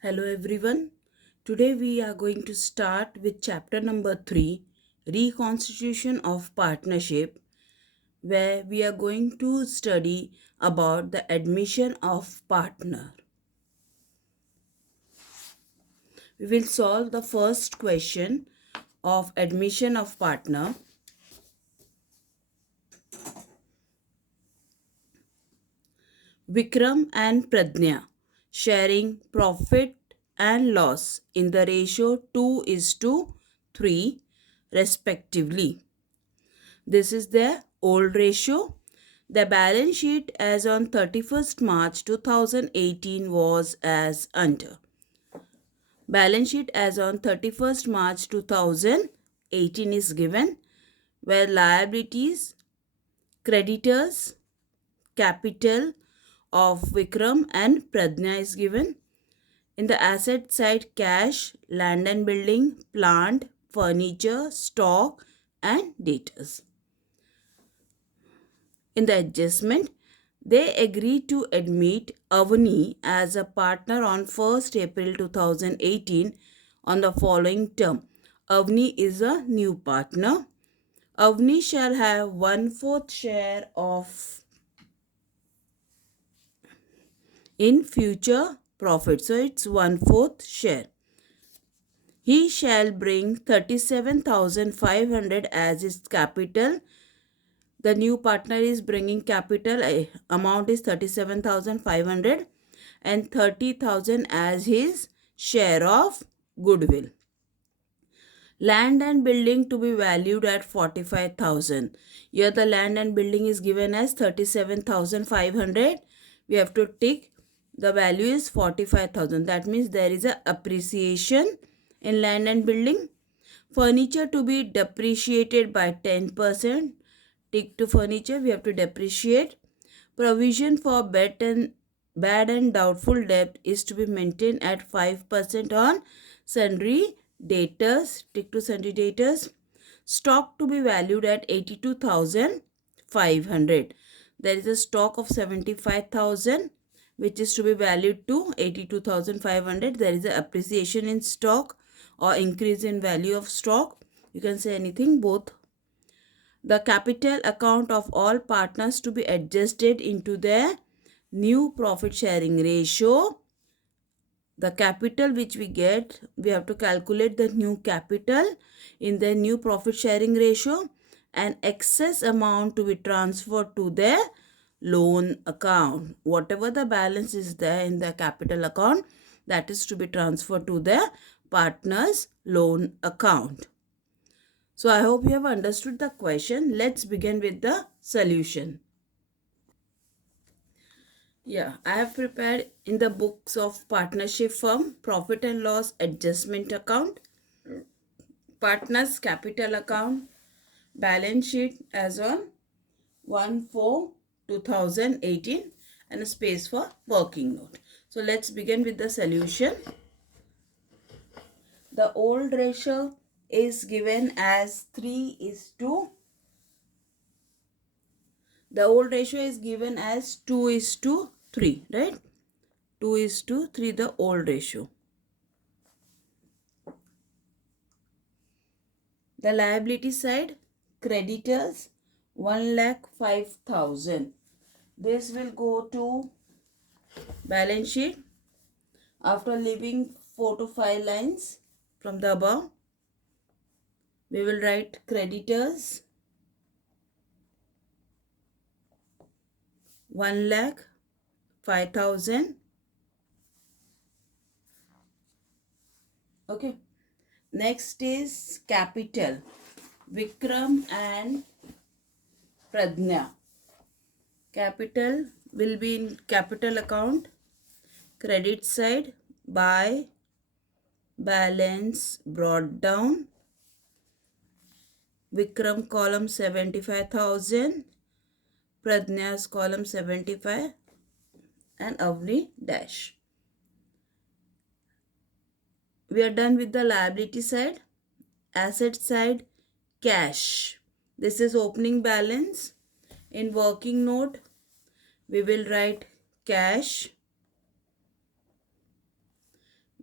Hello everyone. Today we are going to start with chapter number 3, Reconstitution of Partnership, where we are going to study about the admission of partner. We will solve the first question of admission of partner. Vikram and Pradnya sharing profit and loss in the ratio 2:3 respectively. This is their old ratio. The balance sheet as on 31st March 2018 was as under. Balance sheet as on 31st March 2018 is given, where liabilities, creditors, capital of Vikram and Pradnya is given. In the asset side, cash, land and building, plant, furniture, stock and debtors. In the adjustment, they agreed to admit Avani as a partner on 1st April 2018 on the following term. Avani is a new partner. Avani shall have 1/4 share of in future profit. So it's 1/4 share. He shall bring 37,500 as his capital. The new partner is bringing capital, amount is 37,500 and 30,000 as his share of goodwill. Land and building to be valued at 45,000. Here the land and building is given as 37,500. We have to tick the value is 45,000. That means there is a appreciation in land and building. Furniture to be depreciated by 10%. Tick to furniture, we have to depreciate. Provision for bad and doubtful debt is to be maintained at 5% on sundry debtors. Tick to sundry debtors. Stock to be valued at 82,500. There is a stock of 75,000 which is to be valued to 82,500. There is an appreciation in stock or increase in value of stock. You can say anything, both. The capital account of all partners to be adjusted into their new profit sharing ratio. The capital which we get, we have to calculate the new capital in the new profit sharing ratio, and excess amount to be transferred to their loan account. Whatever the balance is there in the capital account, that is to be transferred to the partner's loan account. So I hope you have understood the question. Let's begin with the solution. I have prepared in the books of partnership firm, profit and loss adjustment account, partners capital account, balance sheet as on 1/4/2018 and a space for working note. So let's begin with the solution. The old ratio is given as 3:2. The old ratio is given as 2:3, right? 2:3, the old ratio. The liability side, creditors 1,05,000. This will go to balance sheet after leaving 4 to 5 lines from the above. We will write creditors 1,05,000. Okay. Next is capital. Vikram and Pradnya. Capital will be in capital account. Credit side by balance brought down. Vikram column 75,000. Pradnya's column 75 and Avni dash. We are done with the liability side. Asset side, cash. This is opening balance. In working note, we will write cash.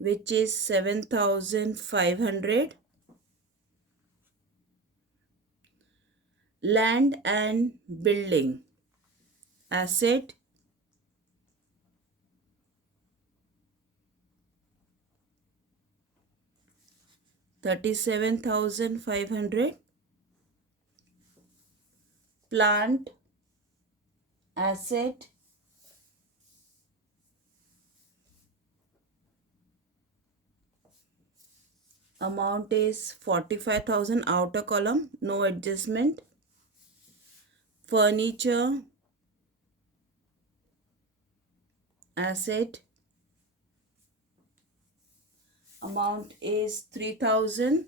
which is 7,500. Land and building asset, 37,500. Plant asset, amount is 45,000. Outer column, no adjustment. Furniture asset, amount is 3,000.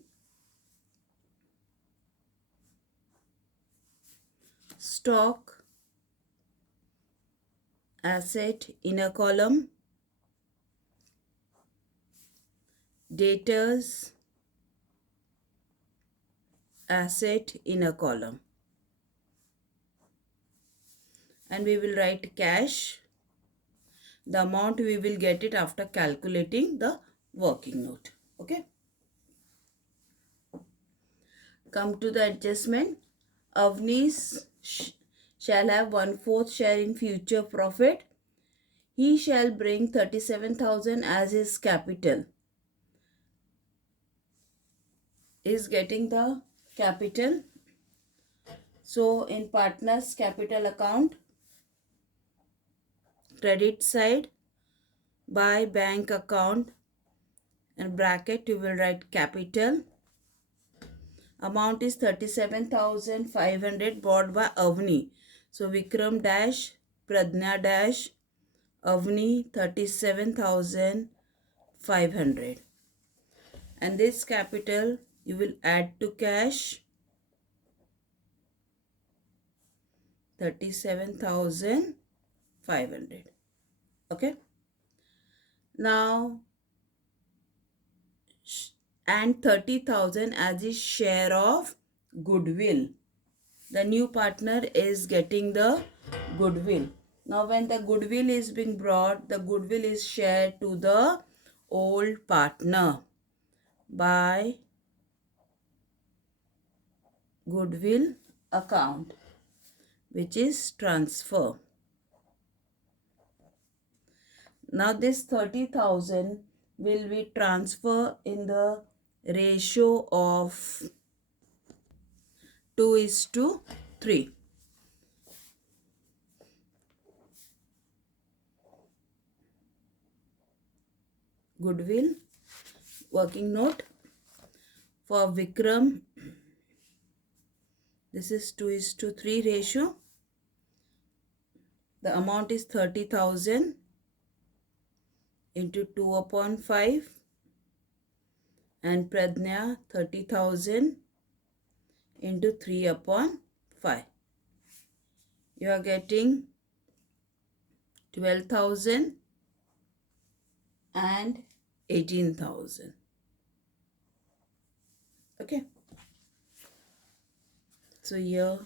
Stock asset, inner column. Debtors asset, inner column. And we will write cash. The amount we will get it after calculating the working note. Okay. Come to the adjustment. Avnish shall have 1/4 share in future profit. He shall bring 37,000 as his capital. Is getting the capital. So in partners capital account, credit side, by bank account, and bracket you will write capital. Amount is 37,500 bought by Avni. So Vikram dash Pradnya dash Avni 37,500. And this capital you will add to cash 37,500. Okay. Now and 30,000 as his share of goodwill. The new partner is getting the goodwill. Now when the goodwill is being brought, the goodwill is shared to the old partner by goodwill account, which is transfer. Now this 30,000 will be transferred in the ratio of 2:3. Goodwill working note for Vikram, this is 2:3 ratio. The amount is 30,000 into 2/5, and Pradnya 30,000 into 3/5. You are getting 12,000 and 18,000. Okay. So here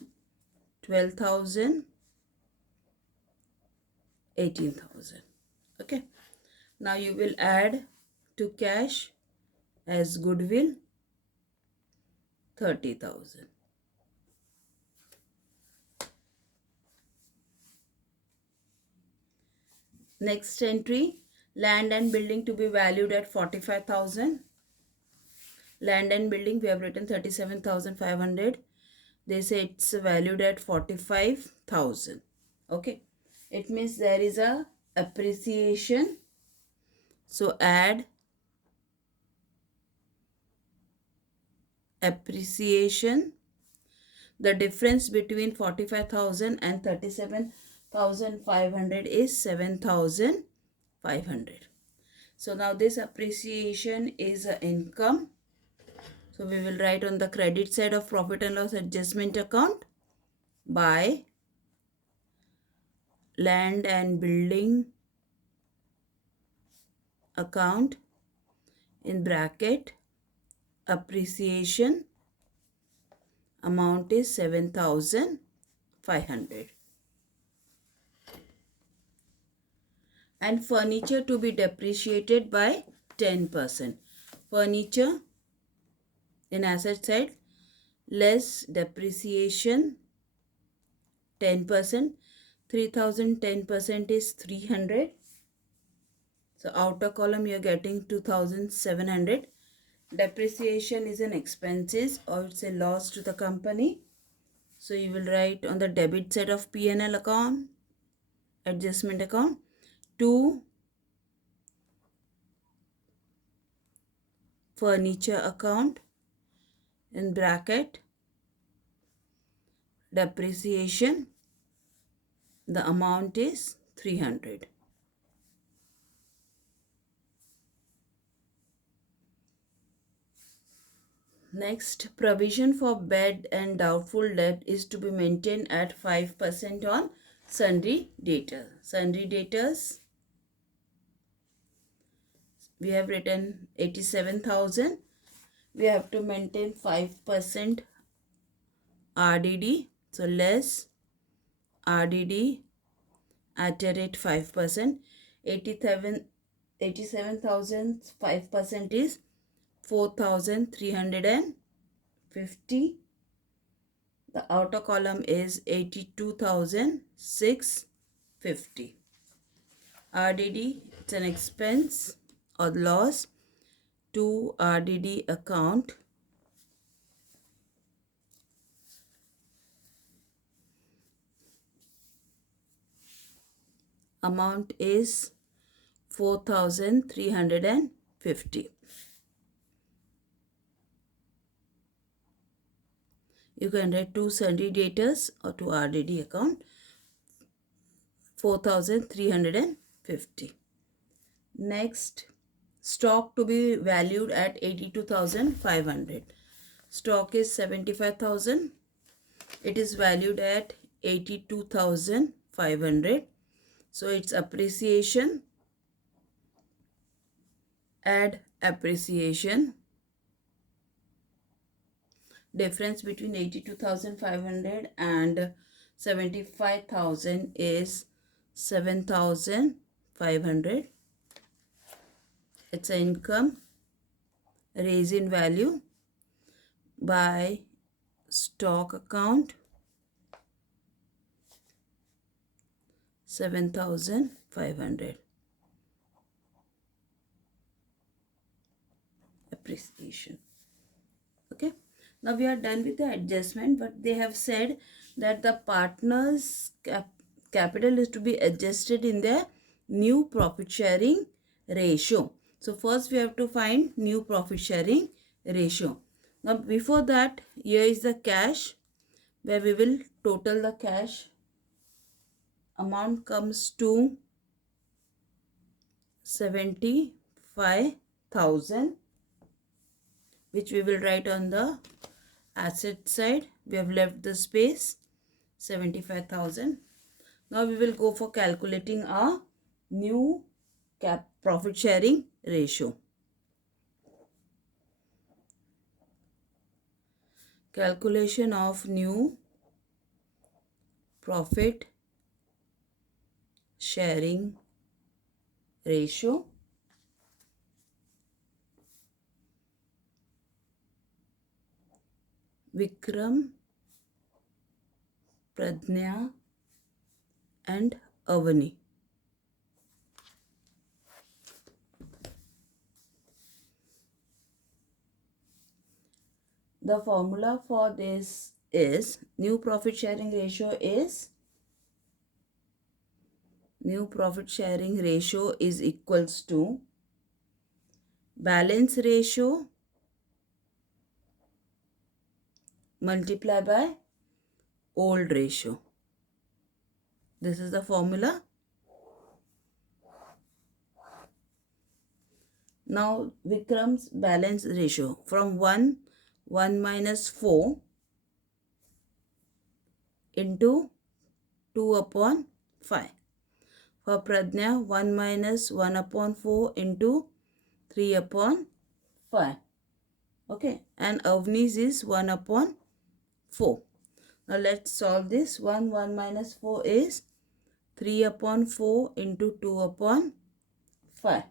12,000, 18,000. Okay. Now you will add to cash as goodwill 30,000. Next entry, land and building to be valued at 45,000. Land and building we have written 37,500. They say it's valued at 45,000. Okay. It means there is a appreciation. So add appreciation. The difference between 45,000 and 37,500 is 7,500. So now this appreciation is an income. So we will write on the credit side of profit and loss adjustment account by land and building account in bracket appreciation, amount is 7,500. And furniture to be depreciated by 10%. Furniture in asset side, less depreciation 10%. 3000 10% is 300. So outer column you are getting 2700. Depreciation is an expenses or it's a loss to the company. So you will write on the debit side of P&L account, adjustment account, 2 furniture account in bracket depreciation, the amount is 300. Next, provision for bad and doubtful debt is to be maintained at 5% on sundry debtors. Sundry debtors, we have written 87,000. We have to maintain 5% RDD. So less RDD at a rate 5%. 87,000 5% is 4,350. The outer column is 82,650. RDD, it's an expense or loss to RDD account. Amount is 4,350. You can write two sundry debtors or to RDD account, 4,350. Next, stock to be valued at 82,500. Stock is 75,000. It is valued at 82,500. So its appreciation, add appreciation. Difference between 82,500 and 75,000 is 7,500. It's an income raise in value by stock account, 7,500. Appreciation. Okay. Now we are done with the adjustment, but they have said that the partners' capital is to be adjusted in their new profit sharing ratio. So first we have to find new profit sharing ratio. Now before that, here is the cash where we will total the cash. Amount comes to 75,000, which we will write on the asset side. We have left the space, 75,000. Now we will go for calculating our new profit sharing ratio. Calculation of new profit sharing ratio. Vikram, Pradnya and Avani. The formula for this is new profit sharing ratio is equals to balance ratio multiplied by old ratio. This is the formula. Now Vikram's balance ratio from 1 minus 4 into 2 upon 5. For Pradnya, 1 minus 1 upon 4 into 3 upon 5. Okay, and Avni's is 1 upon 4. Now let's solve this. 1 minus 4 is 3 upon 4 into 2 upon 5.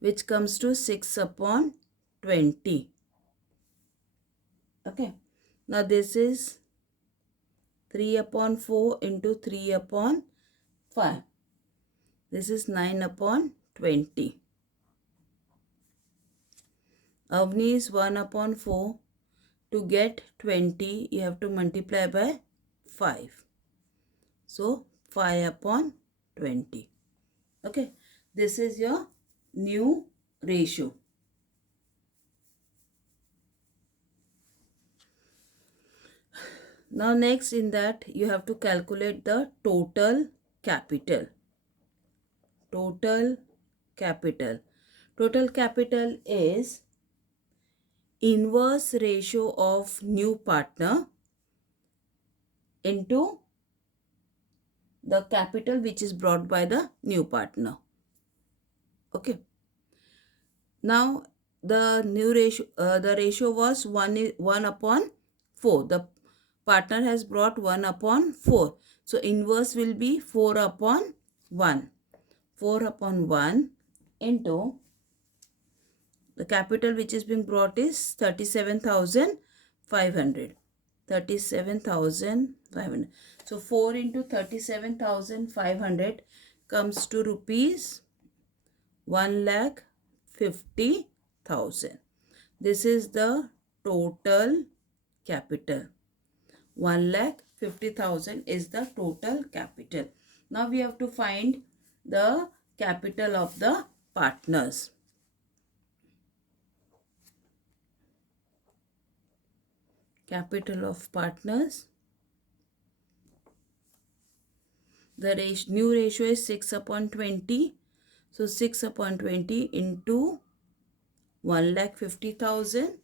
which comes to 6 upon 20. Okay. Now this is 3 upon 4 into 3 upon 5. This is 9 upon 20. Avni is 1 upon 4. To get 20, you have to multiply by 5. So 5 upon 20. Okay. This is your new ratio. Now next in that you have to calculate the total capital. Total capital. Total capital is inverse ratio of new partner into the capital which is brought by the new partner. Okay. Now the new ratio, the ratio was 1 upon 4. The partner has brought 1 upon 4. So inverse will be 4 upon 1. 4 upon 1 into the capital which is being brought is 37,500. 37,500. So 4 into 37,500 comes to rupees 1,50,000. This is the total capital. 1,50,000 is the total capital. Now we have to find the capital of the partners. Capital of partners. The new ratio is 6 upon 20. So 6 upon 20 into 1,50,000.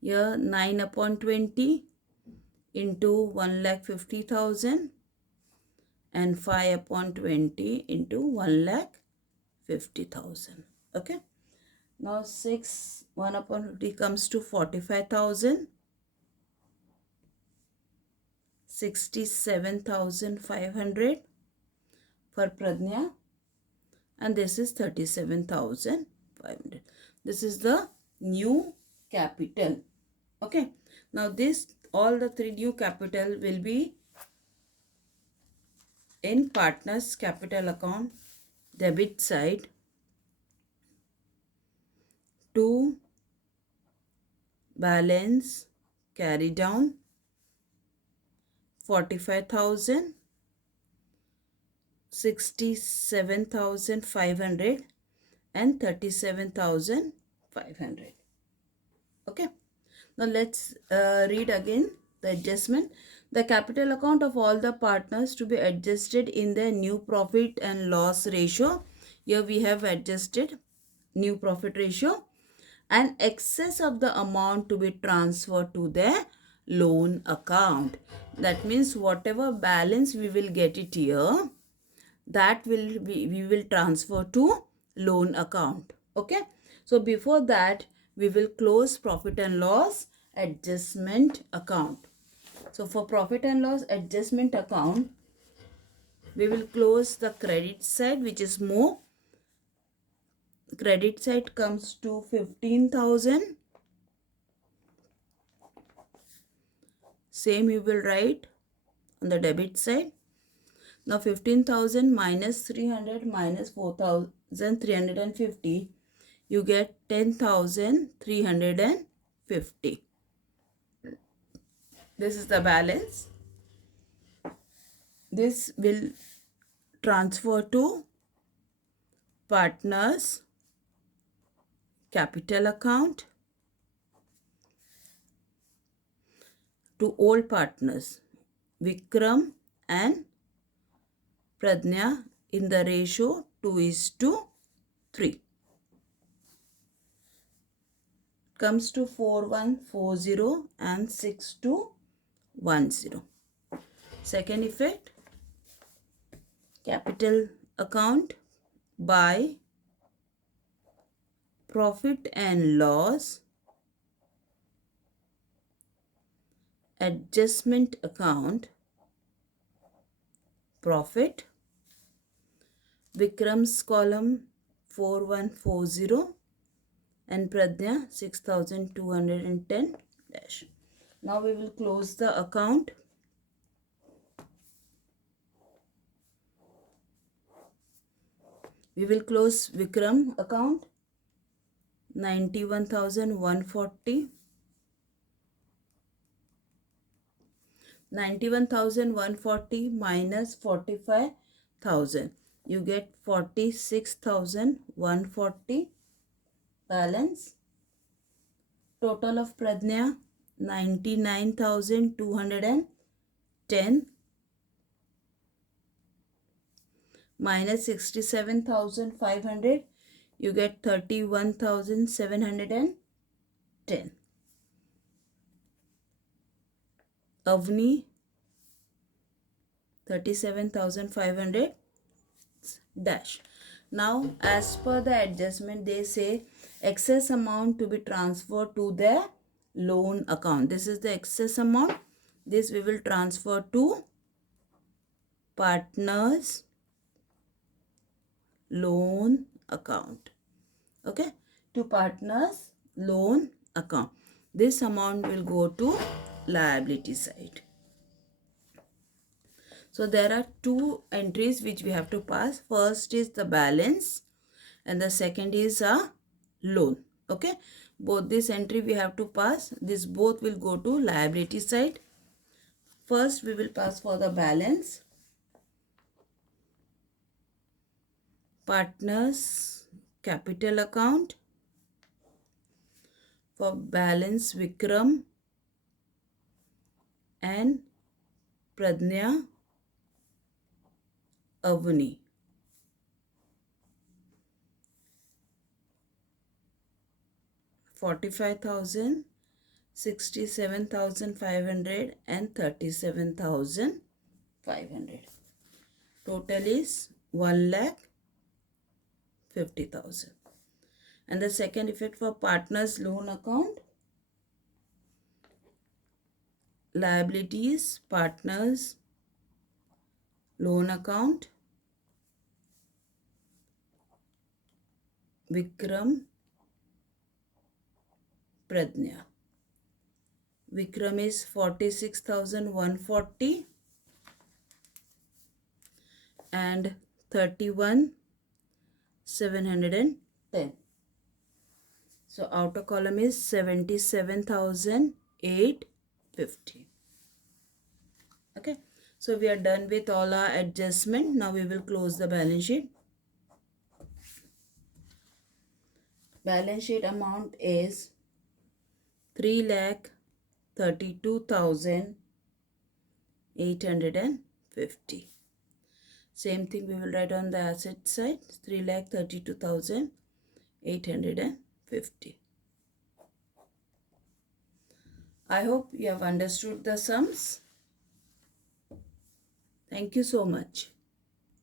Here 9 upon 20 into 1,50,000 and 5 upon 20 into 1,50,000. Okay. Now 1 upon 50 comes to 45,000. 67,500 for Pradnya, and this is 37,500. This is the new capital. Okay. Now all the three new capital will be in partners capital account, debit side, to balance carry down 45,000, 67,500 and 37,500. Okay. Now let's read again the adjustment. The capital account of all the partners to be adjusted in the new profit and loss ratio. Here we have adjusted new profit ratio, and excess of the amount to be transferred to the loan account. That means whatever balance we will get it here, that we will transfer to loan account. Okay. So before that we will close profit and loss adjustment account. So for profit and loss adjustment account, we will close the credit side, which is more. Credit side comes to 15,000. Same you will write on the debit side. Now 15,000 minus 300 minus 4,350, you get 10,350. This is the balance. This will transfer to partners capital account, to old partners Vikram and Pradnya in the ratio 2:3. Comes to 4140 and 6210. Second effect, capital account by profit and loss adjustment account, profit, Vikram's column 4140 and Pradnya 6210 dash. Now we will close the account. We will close Vikram account 91,140. 91,140 minus 45,000. You get 46,140 balance. Total of Pradnya 99,210 minus 67,500. You get 31,710. Avni 37,500 dash. Now as per the adjustment, they say excess amount to be transferred to their loan account. This is the excess amount. This we will transfer to partners loan account. Okay, to partners loan account. This amount will go to liability side. So there are two entries which we have to pass. First is the balance and the second is a loan. Okay, both this entry we have to pass. This both will go to liability side. First we will pass for the balance. Partners capital account. For balance Vikram and Pradnya Avni. $45,000, $67,500 and $37,500. Total is 1,50,000. And the second effect for partners loan account. Liabilities partners loan account. Vikram Pradnya. Vikram is 46,140 and 31,710. So outer column is 77,850. Okay. So we are done with all our adjustment. Now we will close the balance sheet. Balance sheet amount is 3,32,850. Same thing we will write on the asset side. 3,32,850. I hope you have understood the sums. Thank you so much.